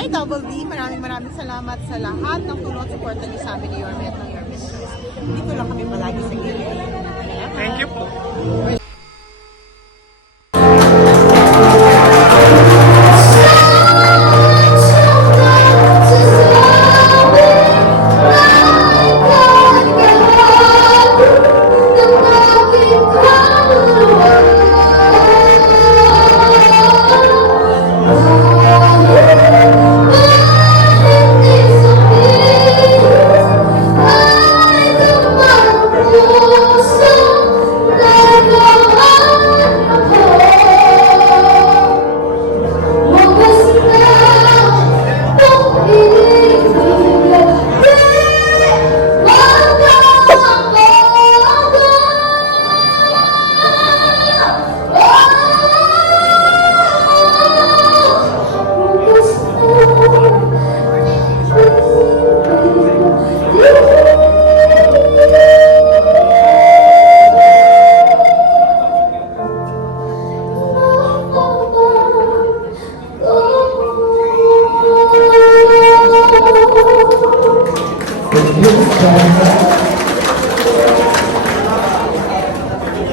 Hi, Double D! Maraming salamat sa lahat ng tulong at suporta niyo sa amin ni Yorme at ng Yorme Shows. Dito lang kami palagi sa gilid. Thank you po.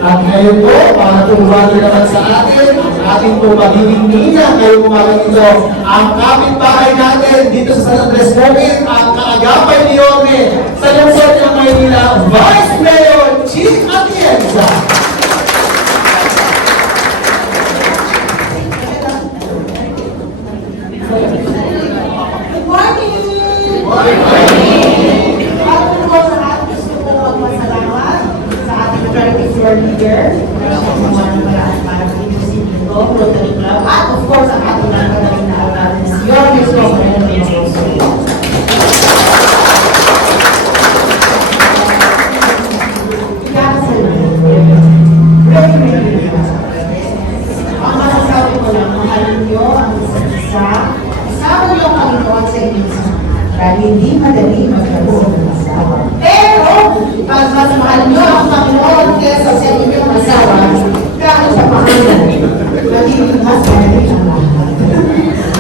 At ngayon po, para tumulong naman sa atin, ating po magiging niya ngayong umagang ito, ang kapitbahay natin dito sa San Andres Bukid, ang kaagapay ni Yorme sa lungsod ng Maynila, Vice Mayor Chief Atienza. Good morning! Leader, Rotary Club, at of course, ang ating nakagaling na natin si Yorme Shows. Ang masasabi ko lang, mahalin nyo ang isa't isa, isama nyo ang Panginoon sa inyong samahan, dahil hindi madali magkaroon ng asawa. Pero, mas mahalin nyo ang Panginoon kesa sa inyong asawa, kahit sa pangalan, magiging mas madali ang lahat.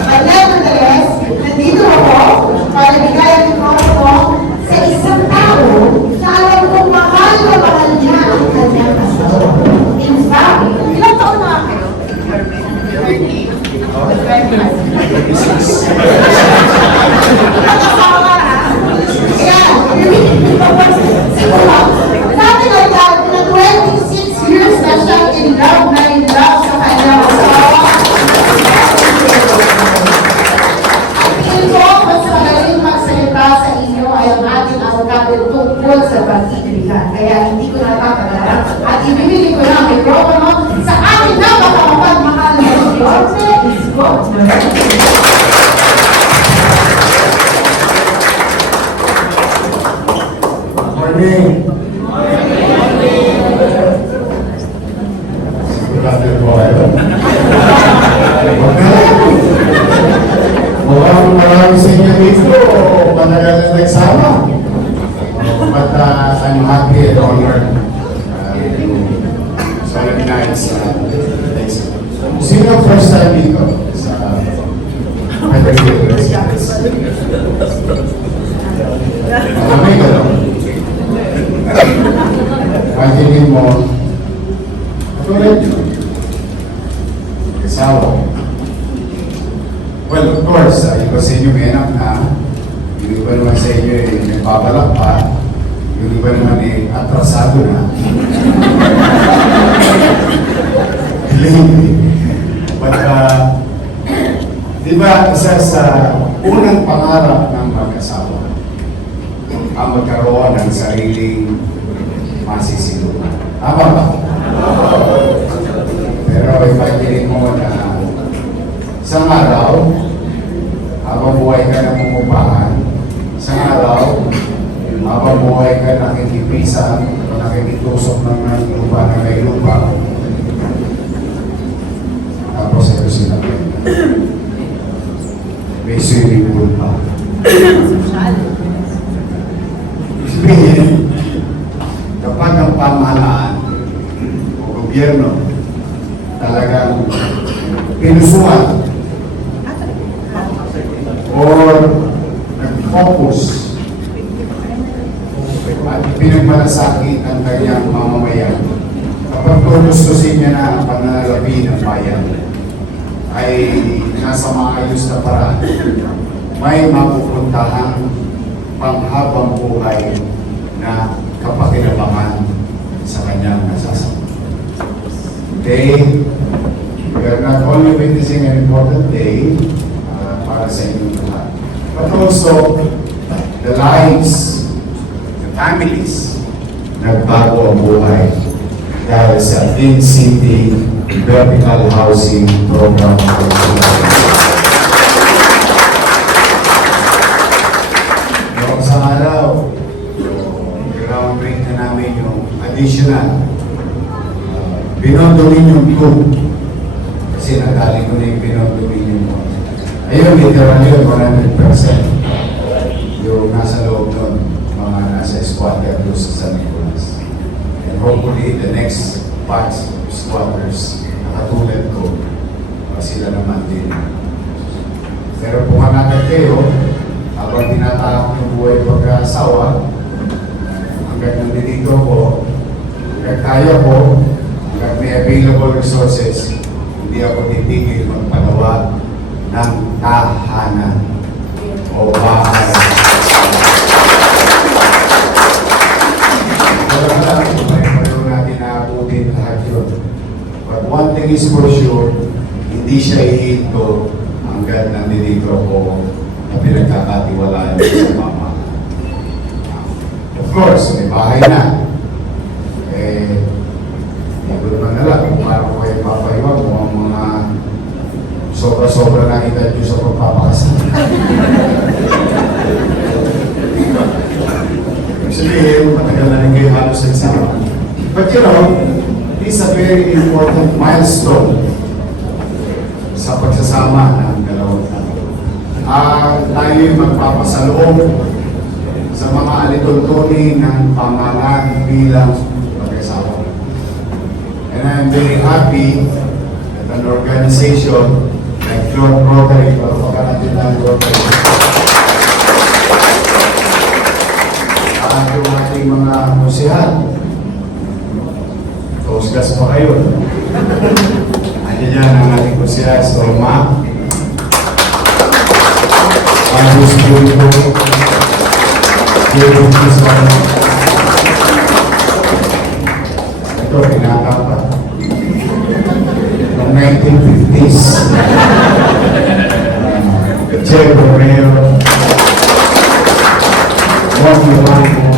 But nevertheless, nandito ako para bigayan ko ako sa isang tao na alam kong mahal na mahal niya ang kanyang asawa. In fact, ilang taon na kayo? 30. Mag-asawa ha? Yan. Siguro, natin ay na 26 years na siya in love sa kanyang asawa. At tingin ko, mas magaling magsalita sa inyo ay ang ating avocado tungkol sa pag-ibighan. Kaya hindi ko natatagal at ibibigay ko na ang mikropono sa ating napakapagmahal na Yorme Isko. Morning. Sigurado po kayo. Mukhang marami sa inyo dito matagal na nagsama. But I'm happy and honored to solemnize sino ang first time dito sa Federal Malamay ka lang. Pagiging mo, tulad yun. Kasawa. Well, of course, iba sa inyo may anak na, yung iba naman sa inyo nagbabalak pa, yung iba naman atrasado na. But, di ba, isa sa unang pangarap ng mag-asawa ang magkaroon ng sariling masisilungan. Tama ba? Pero imagine mo na isang araw, habang buhay ka na mumupahan, isang araw, habang buhay ka nakikipisan o nakikitusok ng lupa na may lupa, tapos ito sinabi, may swimming pool pa. Sabihin, kapag ang pamahalaan o gobyerno talagang pinusuan at pinagmalasakit ang kanyang mamamayan. Kapag tutustusin niya na ang pananalapi ng bayan, ay nasa maayos na paraan, may mapupuntahang panghabang buhay na kapakinabangan sa kanyang nasasakupan. Today, we are not only witnessing an important day para sa inyong lahat, but also the lives, the families, nagbago ang buhay dahil sa Big City Vertical Housing Program. Noong sa araw, groundbreak na namin yung additional Beyond Dominion 2. Kasi nadali ko na yung Beyond Dominion 1. Ayun, literally yun, 100%. Yung nasa loob nun, mga nasa squatter doon sa San Nicolas. And hopefully, the next batch of squatters, nakatulad ko, sila naman din. Pero kung hanapin kayo, habang tinatahak yung buhay pagkasawa, hanggang nandito ko, hanggang kaya ko, hanggang may available resources, hindi ako titigil magpagawa ng tahanan o bahay. Pareho natin naabutin lahat yun. But one thing is for sure, hindi siya ihinto hanggang nandito ko na pinagkakatiwalaan sa mama. Of course, may bahay na. Hindi ko naman alam kung paano ko kayo papayawag kung ang mga sobra-sobra na edad nyo sa pagpapakasal. Actually, matagal na rin kayo halos nagsama. But you know, it's a very important milestone sa pagsasama ng dalawang tao. Tayo'y magpapasaloob sa mga alituntunin ng pamahalaan bilang mag-asawa. And I'm very happy that an organization like Lord Rotary, pagpapakanatin ng Rotary, at yung ating mga musihan, Tosgas pa kayo. Andiyan yan ang ating musihan, Roma, Agus Pulpo, Diego Pizarro. Ito, pinakapa. Noong 1950s. Che Romero, Juan Blanco,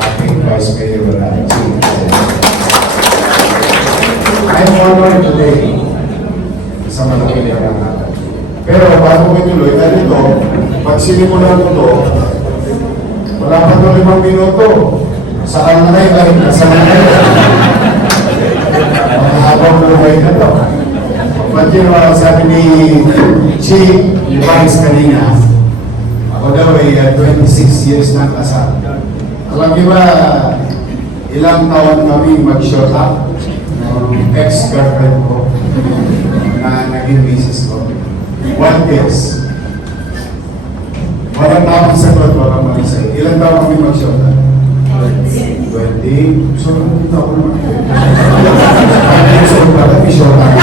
ating Vice Mayor I'm honored today sa malaking naman. Pero bago ko ituloy, dahil ito, pag sinimulan ko ito, wala pa ito 5 minuto. Saan na kayo kahit nasa na kayo? Habang buhay na ito. But you know, sabi ni Chief Vice kanina, ako daw ay 26 years na kasal. Alam niyo ba, ilang taon kami mag-short up ng ex-girlfriend ko na naging misis ko? 1 years. Walang tawag sagot, walang mali sa'yo. Ilang taon kami mag-short up? 20. So, hindi ako naman. 5 years old pa lang, i-short up.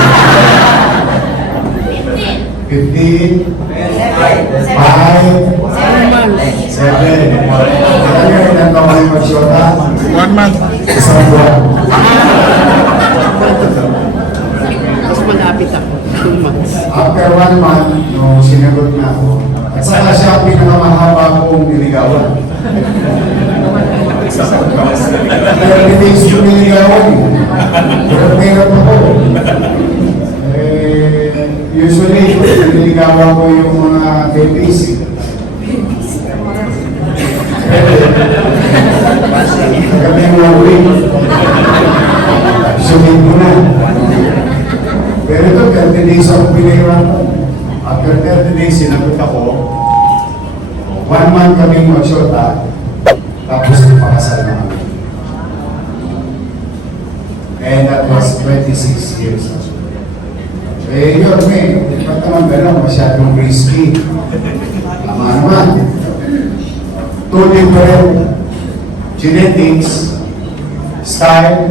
15, 5, 7. Alam niyo, ilang taon kami mag-short up? 1 month. Isang buwan. Tapos malapit ako. 2 months. After 1 month, nung sinagot na ako, at saka siya ang pinakamahaba kong niligawan. Pero hindi siya niligawan. Pero meron ako. Usually, niligawan ko yung mga basic. Kami yung mawin. Sunod mo na. Pero ito, 30 days ako pinairan ko. After 30 days, sinagot ako. 1 month kaming mag-shorta, tapos pakasal na kami. And that was 26 years. Eh, yun, ba't naman gano'n? Masyadong risky. Tama naman. two different genetics, style,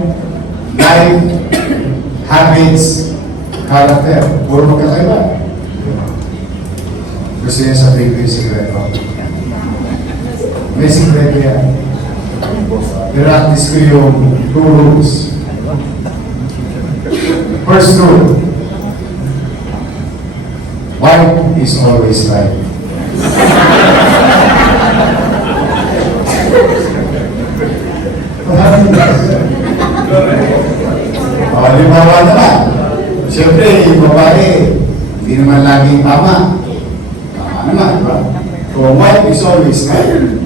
life, habits, character. Puro magkakaiba. Gusto niya sabihin ko yung sikreto. May sikreto yan. Practice ko yung two rules. First rule, white is always right. Halimbawa naman, siyempre yung babae, hindi naman laging tama. Tama naman, di ba? So white is always right.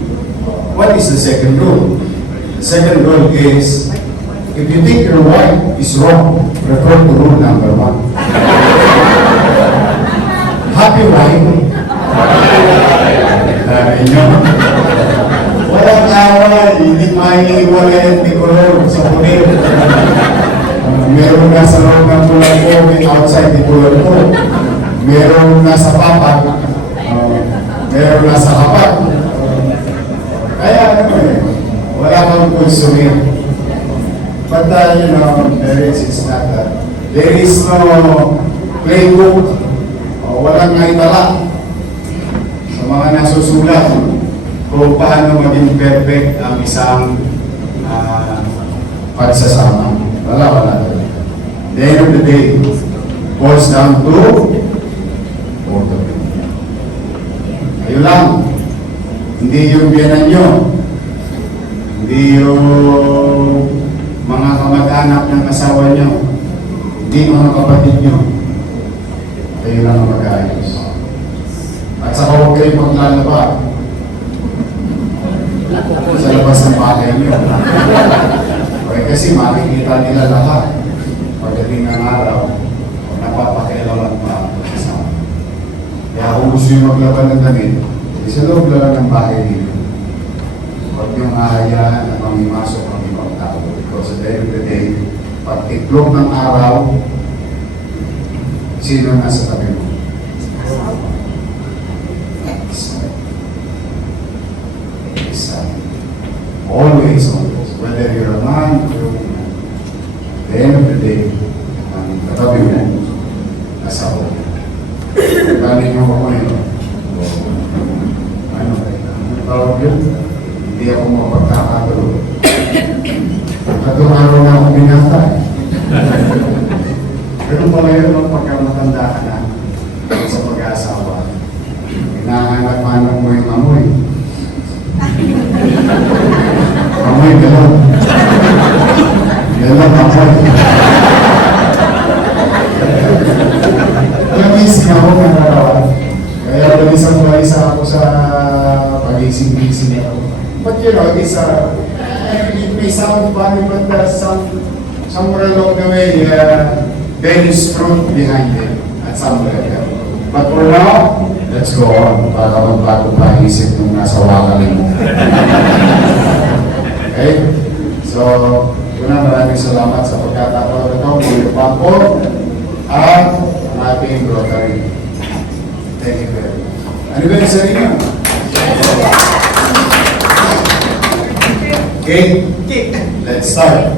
What is the second rule? The second rule is, if you think your wife is wrong, refer to rule number 1. Happy wife. Inyo. Walang away, hindi maiiwalay ni Kulor sa pulir. Meron nasa loob ng kulay ko, may outside ni Kulor ko. Meron nasa papat, meron nasa kapat. Kaya ano eh, wala kang konsumin. But you know, marriage is not that. There is no playbook. Walang naitala sa mga nasusulat kung paano maging perfect ang isang pagsasama. Wala. At the end of the day, boils down to both of you. Ayun lang. Hindi yung biyanan nyo. Hindi yung mga kamag-anak ng asawa nyo. Hindi mga kapatid nyo. Kayo lang ang mag-ayos. At saka huwag kayo maglalaba sa labas ng bahay nyo. Okay, kasi makikita nila lahat. Pagdating ng araw, napapakialaman pa ang kasama. Kaya kung gusto nyo maglaban ng damit, sa loob lang ng bahay ninyo. Huwag niyong ahayaan na mamimasok ang ibang tao. Because at the end of the day, pag itlog ng araw, sino nasa tabi mo? Always. Whether you're a man or a woman, at the end of the day, ang katabi mo, nasa ako. Pagkanin niyo ako yun. Ano tawag yun? Hindi ako mapagkakatulog. Katong araw na akong binata. Pero pala yun, pagka matanda ka na sa pag-aasawa, hinahanap manong mo yung amoy. Amoy, gano'n. Gano'n, amoy. Alam-ising ako ng araw. Kaya balisang balisa ako sa pagising-gising ako. But you know, it may sound funny, but somewhere along the way, there is truth behind it at some level. But for now, let's go on. Para magbago pa ang isip nung nasa wakali mo. Okay? So, maraming salamat sa pagkataon ito. Muli pa po at ang ating Rotary. Thank you very much. Anniversary niyo? Okay? Let's start.